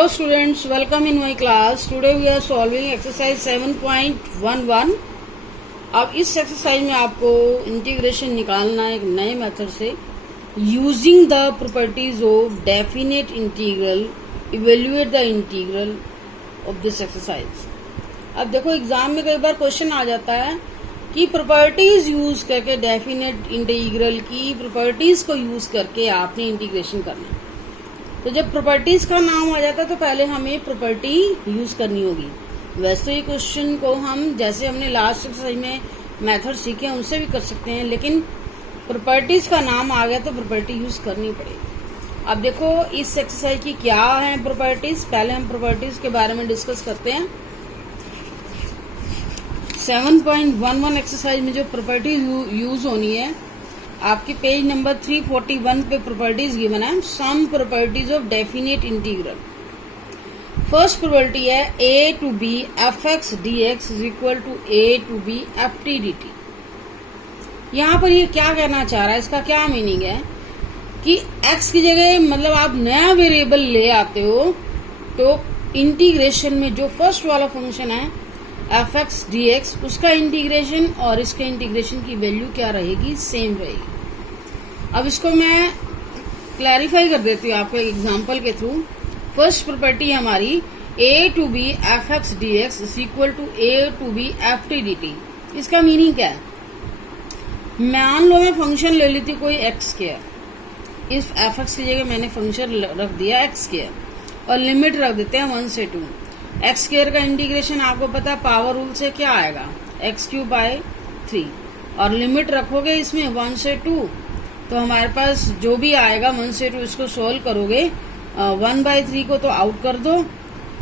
Hello students, welcome in my class. Today we are solving exercise 7.11. अब इस exercise में आपको इंटीग्रेशन निकालना है एक नए मेथड से using the properties of definite integral evaluate the integral of this exercise. अब देखो एग्जाम में कई बार क्वेश्चन आ जाता है कि प्रॉपर्टीज यूज करके डेफिनेट इंटीग्रल की प्रॉपर्टीज को यूज करके आपने इंटीग्रेशन करना है। तो जब प्रॉपर्टीज का नाम आ जाता है तो पहले हमें प्रॉपर्टी यूज करनी होगी। वैसे ही क्वेश्चन को हम जैसे हमने लास्ट एक्सरसाइज में मेथड सीखे हैं उनसे भी कर सकते हैं, लेकिन प्रॉपर्टीज का नाम आ गया तो प्रॉपर्टी यूज करनी पड़ेगी। अब देखो इस एक्सरसाइज की क्या है प्रॉपर्टीज, पहले हम प्रॉपर्टीज के बारे में डिस्कस करते हैं। 7.11 एक्सरसाइज में जो प्रॉपर्टी यूज होनी है आपके पेज नंबर 341 पे प्रॉपर्टीज गिवन है। Some properties of definite integral. First property है a to B F x D x is equal to a to B F T D T. यहाँ पर ये क्या कहना चाह रहा है, इसका क्या मीनिंग है कि x की जगह मतलब आप नया वेरिएबल ले आते हो तो इंटीग्रेशन में जो फर्स्ट वाला फंक्शन है एफ एक्स डी एक्स उसका इंटीग्रेशन और इसके इंटीग्रेशन की वैल्यू क्या रहेगी, सेम रहेगी। अब इसको मैं क्लैरिफाई कर देती हूँ आपको एग्जांपल के थ्रू। फर्स्ट प्रॉपर्टी हमारी a to B F x D x is equal to A to B F T D t. इसका मीनिंग क्या है, मान लो मैं फंक्शन ले लेती कोई एक्स स्क्वायर, इस एफ एक्स की जगह मैंने फंक्शन रख दिया एक्स स्क्वायर और लिमिट रख देते हैं 1 से 2। एक्स स्क्वायर का इंटीग्रेशन आपको पता है पावर रूल से क्या आएगा एक्स क्यूब बाय 3 और लिमिट रखोगे इसमें 1 से 2 तो हमारे पास जो भी आएगा 1 से 2 इसको सोल्व करोगे 1/3 को तो आउट कर दो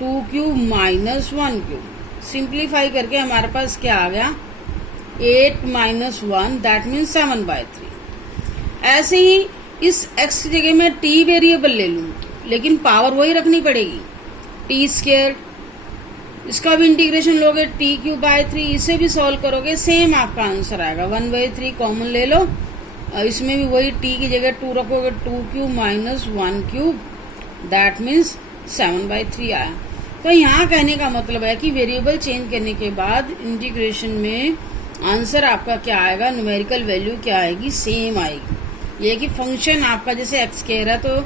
2 क्यूब माइनस 1 क्यूब सिंप्लीफाई करके हमारे पास क्या आ गया 8 माइनस 1 दैट मीन्स 7/3। ऐसे ही इस x की जगह मैं t वेरिएबल ले लूं लेकिन पावर वही रखनी पड़ेगी टी स्क्वायर। इसका भी इंटीग्रेशन लोगे टी क्यूब बाय 3, इसे भी सॉल्व करोगे सेम आपका आंसर आएगा 1/3 कॉमन ले लो, इसमें भी वही टी की जगह 2 रखोगे 2 cube minus 1 cube that means 7/3 आया। तो यहाँ कहने का मतलब है कि वेरिएबल चेंज करने के बाद इंटीग्रेशन में आंसर आपका क्या आएगा, न्यूमेरिकल वैल्यू क्या आएगी, सेम आएगी। ये कि फंक्शन आपका जैसे एक्स स्क्वायर है तो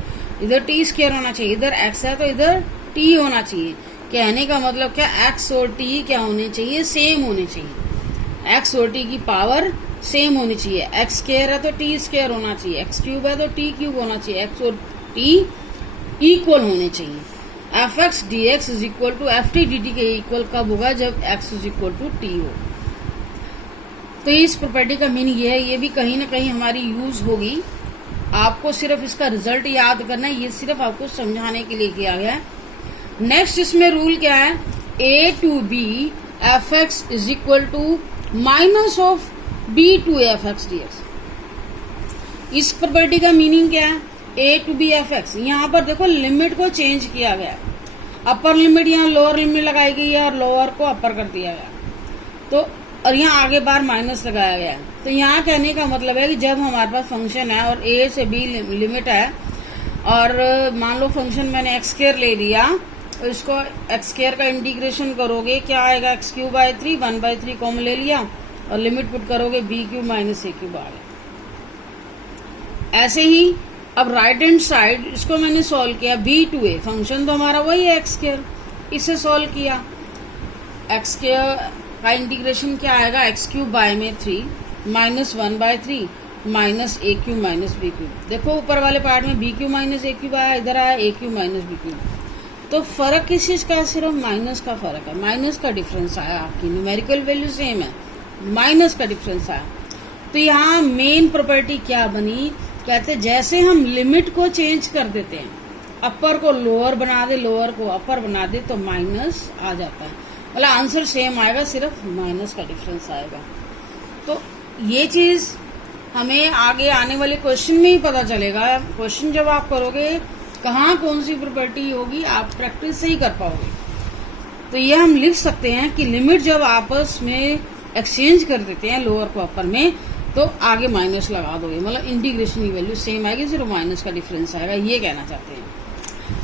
इधर टी स्क्वायर होना चाहिए, इधर एक्स है तो इधर टी होना चाहिए। कहने का मतलब क्या, एक्स और टी क्या होने चाहिए, सेम होने चाहिए। एक्स और टी की पावर सेम होनी चाहिए। एक्स स्क्वायर है तो टी स्क्वायर होना चाहिए, एक्स क्यूब है तो टी क्यूब होना चाहिए, एक्स और टी इक्वल होने चाहिए। F x D x is equal to F T D T के इक्वल कब होगा, जब X is equal to T हो। तो इस प्रॉपर्टी का मीनिंग ये है, ये भी कहीं ना कहीं हमारी यूज होगी। आपको सिर्फ इसका रिजल्ट याद करना है, ये सिर्फ आपको समझाने के लिए किया गया है। नेक्स्ट इसमें रूल क्या है, a to B F X is equal to minus of b to F x D X. इस प्रॉपर्टी का मीनिंग क्या है, a to B F X. यहाँ पर देखो लिमिट को चेंज किया गया, अपर लिमिट यहाँ लोअर लिमिट लगाई गई है और लोअर को अपर कर दिया गया, तो और यहाँ आगे बार माइनस लगाया गया। तो यहाँ कहने का मतलब है कि जब हमारे पास फंक्शन है और a से b लिमिट है और मान लो फंक्शन मैंने एक्स स्क्वायर ले लिया तो इसको एक्स स्क्वायर का इंटीग्रेशन करोगे क्या आएगा, एक्स क्यूब बाय 3 1/3 कॉमन ले लिया और लिमिट पुट करोगे बी क्यूब माइनस ए क्यूब आ गया। ऐसे ही अब राइट हैंड साइड इसको मैंने सॉल्व किया बी टू ए, फंक्शन तो हमारा वही है एक्स स्क्वायर, इसे सॉल्व किया एक्स स्क्वायर का इंटीग्रेशन क्या आएगा एक्स क्यूब बाय में 3 माइनस 1/3 माइनस ए क्यूब माइनस बी क्यूब। देखो ऊपर वाले पार्ट में बी क्यूब माइनस ए क्यूब आया, इधर आया ए क्यूब माइनस बी क्यूब। तो फर्क किस चीज का है, सिर्फ माइनस का फर्क है, माइनस का डिफरेंस आया। आपकी न्यूमेरिकल वैल्यू सेम है, माइनस का डिफरेंस आया। तो यहाँ मेन प्रॉपर्टी क्या बनी, कहते जैसे हम लिमिट को चेंज कर देते हैं, अपर को लोअर बना दे लोअर को अपर बना दे तो माइनस आ जाता है, मतलब आंसर सेम आएगा, सिर्फ माइनस का डिफरेंस आएगा। तो ये चीज हमें आगे आने वाले क्वेश्चन में ही पता चलेगा। क्वेश्चन जब आप करोगे कहाँ कौन सी प्रॉपर्टी होगी आप प्रैक्टिस से ही कर पाओगे। तो ये हम लिख सकते हैं कि लिमिट जब आपस में एक्सचेंज कर देते हैं लोअर को अपर में तो आगे माइनस लगा दोगे, मतलब इंटीग्रेशन की वैल्यू सेम आएगी, सिर्फ माइनस का डिफरेंस आएगा, ये कहना चाहते हैं।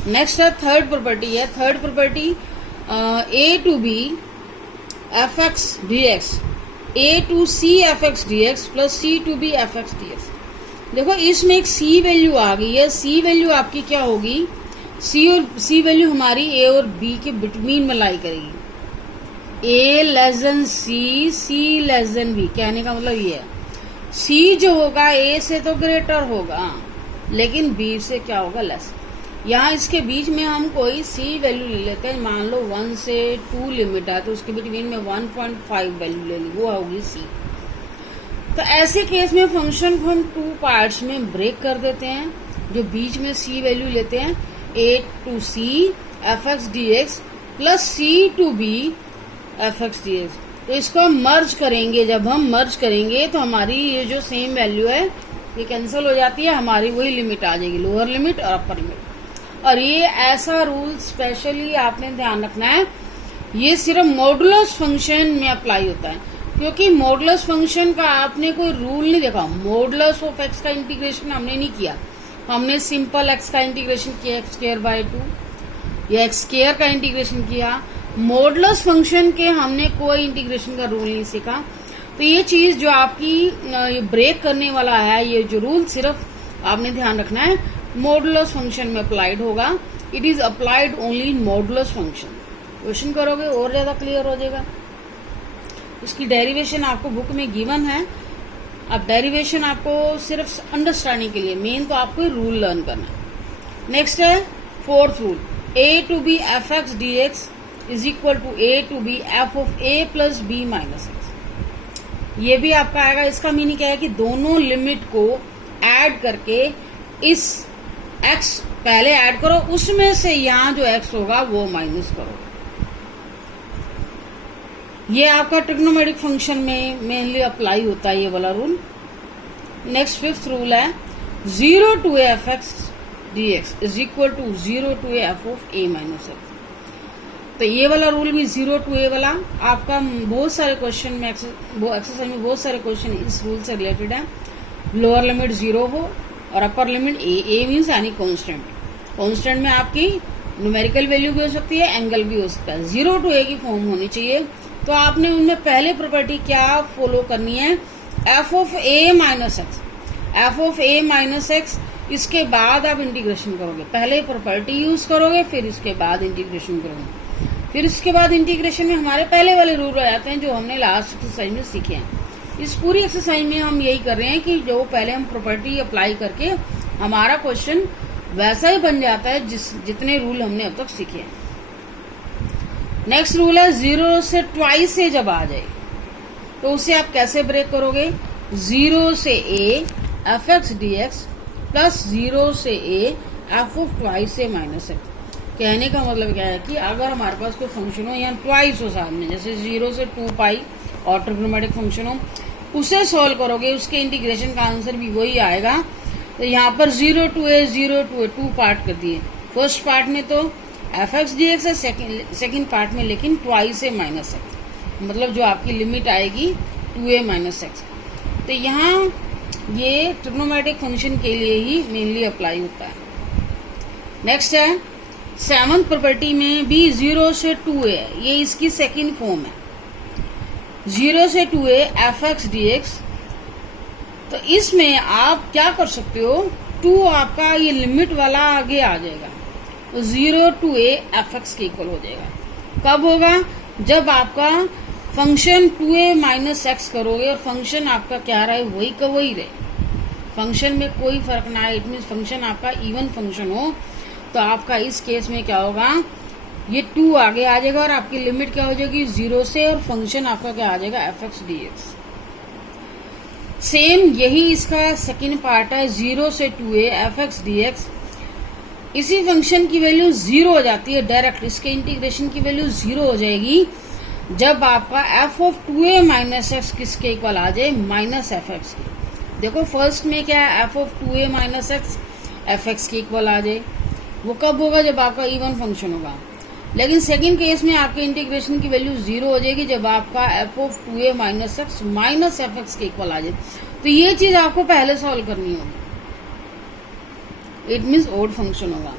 नेक्स्ट है थर्ड प्रॉपर्टी है, third property A to B F x D X, A to C F x D x plus C to B F x D X. देखो इसमें एक सी वैल्यू आ गई है, सी वैल्यू आपकी क्या होगी, सी वैल्यू हमारी ए और बी के बिटवीन में लाई करेगी। ए लेस देन सी, सी लेस देन बी, कहने का मतलब ये है सी जो होगा ए से तो ग्रेटर होगा लेकिन बी से क्या होगा, लेस। यहाँ इसके बीच में हम कोई सी वैल्यू ले लेते हैं, मान लो 1 से 2 लिमिट है तो उसके बिटवीन में 1.5 वैल्यू ले ली, वो होगी सी। तो ऐसे केस में फंक्शन को हम 2 पार्ट्स में ब्रेक कर देते हैं, जो बीच में सी वैल्यू लेते हैं a to C F x D x plus C to B F x D x. तो इसको हम मर्ज करेंगे, जब हम मर्ज करेंगे तो हमारी ये जो सेम वैल्यू है ये कैंसिल हो जाती है, हमारी वही लिमिट आ जाएगी, लोअर लिमिट और अपर लिमिट। और ये ऐसा रूल स्पेशली आपने ध्यान रखना है, ये सिर्फ मॉडुलस फंक्शन में अप्लाई होता है, क्योंकि मॉडुलस फंक्शन का आपने कोई रूल नहीं देखा। मॉडुलस ऑफ एक्स का इंटीग्रेशन हमने नहीं किया, हमने सिंपल एक्स का इंटीग्रेशन किया एक्स स्क्वायर बाय 2 या एक्स स्क्वायर का इंटीग्रेशन किया। मॉडुलस फंक्शन के हमने कोई इंटीग्रेशन का रूल नहीं सीखा। तो ये चीज जो आपकी ब्रेक करने वाला है, ये जो रूल सिर्फ आपने ध्यान रखना है मॉडुलस फंक्शन में अप्लाइड होगा। It is applied only in modulus function. Question करोगे और ज्यादा क्लियर हो जाएगा। इसकी डेरिवेशन आपको बुक में गिवन है, अब डेरिवेशन आपको सिर्फ अंडरस्टैंडिंग के लिए, मेन तो आपको रूल लर्न करना है। नेक्स्ट है fourth rule, A to B F x D x is equal to A to B F of A plus B minus X. ये भी आपका आएगा। इसका मीनिंग क्या है कि दोनों लिमिट को ऐड करके इस x पहले ऐड करो, उसमें से यहां जो x होगा वो माइनस करो। ये आपका ट्रिग्नोमेट्रिक फंक्शन में मेनली अप्लाई होता है ये वाला रूल। नेक्स्ट फिफ्थ रूल है 0 to A F x D x is equal to 0 to A F of A minus X. तो ये वाला रूल भी 0 टू ए वाला आपका बहुत सारे क्वेश्चन में, एक्सरसाइज में बहुत सारे क्वेश्चन इस रूल से रिलेटेड है। लोअर लिमिट 0 हो और अपर लिमिट ए मीन्स यानी कांस्टेंट। कांस्टेंट में आपकी न्यूमेरिकल वैल्यू भी हो सकती है, एंगल भी हो सकता है। 0 टू ए की फॉर्म होनी चाहिए। तो आपने उनमें पहले प्रॉपर्टी क्या फॉलो करनी है, F of A minus x, F of A minus x. इसके बाद आप इंटीग्रेशन करोगे, पहले प्रॉपर्टी यूज करोगे फिर इसके बाद इंटीग्रेशन करोगे। फिर इसके बाद इंटीग्रेशन में हमारे पहले वाले रूल आ जाते हैं जो हमने लास्ट एक्सरसाइज में सीखे हैं। इस पूरी एक्सरसाइज में हम यही कर रहे हैं कि जो पहले हम प्रॉपर्टी अप्लाई करके हमारा क्वेश्चन वैसा ही बन जाता है जितने रूल हमने अब तक सीखे हैं। नेक्स्ट रूल है 0 से ट्वाइस से जब आ जाए तो उसे आप कैसे ब्रेक करोगे, 0 से ए F x D x plus 0 से ए एफ ऑफ ट्वाइस से माइनस एक्स। कहने का मतलब क्या है कि अगर हमारे पास कोई फंक्शन हो यहाँ ट्वाइस हो सामने, जैसे 0 से 2 पाई और ट्रिग्नोमेट्रिक फंक्शन हो, उसे सॉल्व करोगे उसके इंटीग्रेशन का आंसर भी वही आएगा। तो यहाँ पर 0 टू ए 2 पार्ट कर दिए। फर्स्ट पार्ट में तो एफ एक्स डी एक्स है, सेकेंड पार्ट में लेकिन ट्वाइस से माइनस एक्स, मतलब जो आपकी लिमिट आएगी 2a माइनस एक्स। तो यहाँ ये ट्रिग्नोमेट्रिक फंक्शन के लिए ही मेनली अप्लाई होता है। नेक्स्ट है सेवंथ प्रॉपर्टी में भी 0 से 2a है, ये इसकी सेकेंड फॉर्म है। 0 से 2a F x D x. तो इसमें आप क्या कर सकते हो, 2 आपका ये लिमिट वाला आगे आ जाएगा, 0 टू ए एफ एक्स के इक्वल हो जाएगा। कब होगा, जब आपका फंक्शन 2a माइनस एक्स करोगे और फंक्शन आपका क्या रहे वही का वही रहे, फंक्शन में कोई फर्क ना आए। इट मीन फंक्शन आपका इवन फंक्शन हो तो आपका इस केस में क्या होगा, ये 2 आगे आ जाएगा और आपकी लिमिट क्या हो जाएगी 0 से, और फंक्शन आपका क्या आ जाएगा F x D x. Same यही इसका सेकेंड पार्ट है, 0 से 2a F x D x. इसी फंक्शन की वैल्यू 0 हो जाती है डायरेक्ट, इसके इंटीग्रेशन की वैल्यू 0 हो जाएगी जब आपका F of 2a minus x किसके इक्वल आ जाए, माइनस एफ एक्स के। देखो फर्स्ट में क्या है, F of 2a minus x F x के इक्वल आ जाए, वो कब होगा जब आपका इवन फंक्शन होगा। लेकिन सेकंड केस में आपके इंटीग्रेशन की वैल्यू 0 हो जाएगी जब आपका F of 2a minus x minus F x के इक्वल आ जाए। तो ये चीज आपको पहले सॉल्व करनी होगी, इट मीन्स ओड फंक्शन होगा।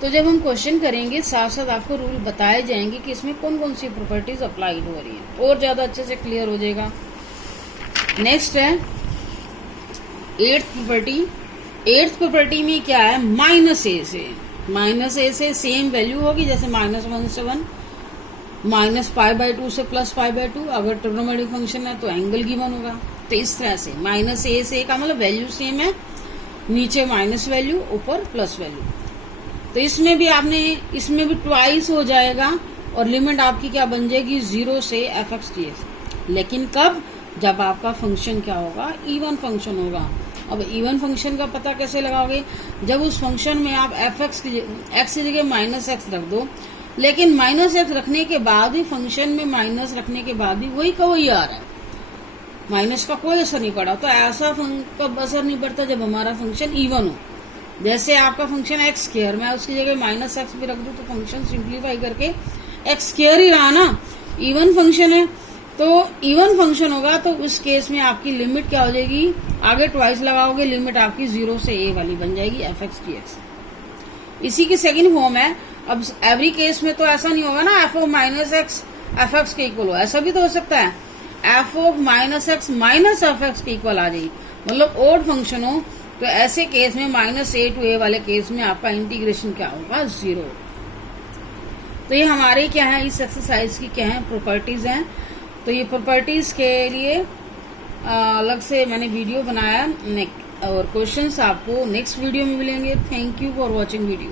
तो जब हम क्वेश्चन करेंगे साथ साथ आपको रूल बताए जाएंगे कि इसमें कौन कौन सी प्रॉपर्टीज अप्लाइड हो रही है, और ज्यादा अच्छे से क्लियर हो जाएगा। नेक्स्ट है एट्थ प्रॉपर्टी। एट्थ प्रॉपर्टी में क्या है, माइनस ए से सेम वैल्यू होगी, जैसे -1 से 1, -π/2 से +π/2। अगर ट्रिग्नोमेट्रिक फंक्शन है तो एंगल गिवन होगा। तो इस तरह से -a का मतलब वैल्यू सेम है, नीचे माइनस वैल्यू, ऊपर प्लस वैल्यू। तो इसमें भी ट्वाइस हो जाएगा, और लिमिट आपकी क्या बन जाएगी, 0 से fx dx। लेकिन कब, जब आपका फंक्शन क्या होगा, इवन फंक्शन होगा। अब इवन फंक्शन का पता कैसे लगाओगे, जब उस फंक्शन में आप x की जगह -x रख दो, लेकिन -x रखने के बाद ही, फंक्शन में माइनस रखने के बाद भी वही का वही आ रहा है, माइनस का कोई असर नहीं पड़ा। तो ऐसा कब असर नहीं पड़ता, जब हमारा फंक्शन इवन हो। जैसे आपका फंक्शन x², मैं उसकी जगह -x भी रख दूं तो फंक्शन सिंप्लीफाई करके x² ही रहा ना, इवन फंक्शन है। तो इवन फंक्शन होगा तो उस केस में आपकी लिमिट क्या हो जाएगी, आगे ट्वाइस लगाओगे, लिमिट आपकी 0 से a वाली बन जाएगी fx dx। इसी की सेकंड फॉर्म है। अब एवरी केस में तो ऐसा नहीं होगा ना f(-x) fx के इक्वल हो, ऐसा भी तो हो सकता है f(-x) -fx के इक्वल आ जाएगी, मतलब ओड फंक्शन हो। तो ऐसे केस में -a to a वाले केस में आपका इंटीग्रेशन क्या होगा, 0। तो ये हमारे क्या है, इस एक्सरसाइज की क्या है, प्रॉपर्टीज हैं। तो ये प्रॉपर्टीज के लिए अलग से मैंने वीडियो बनाया, और क्वेश्चंस आपको नेक्स्ट वीडियो में मिलेंगे। Thank you for watching video.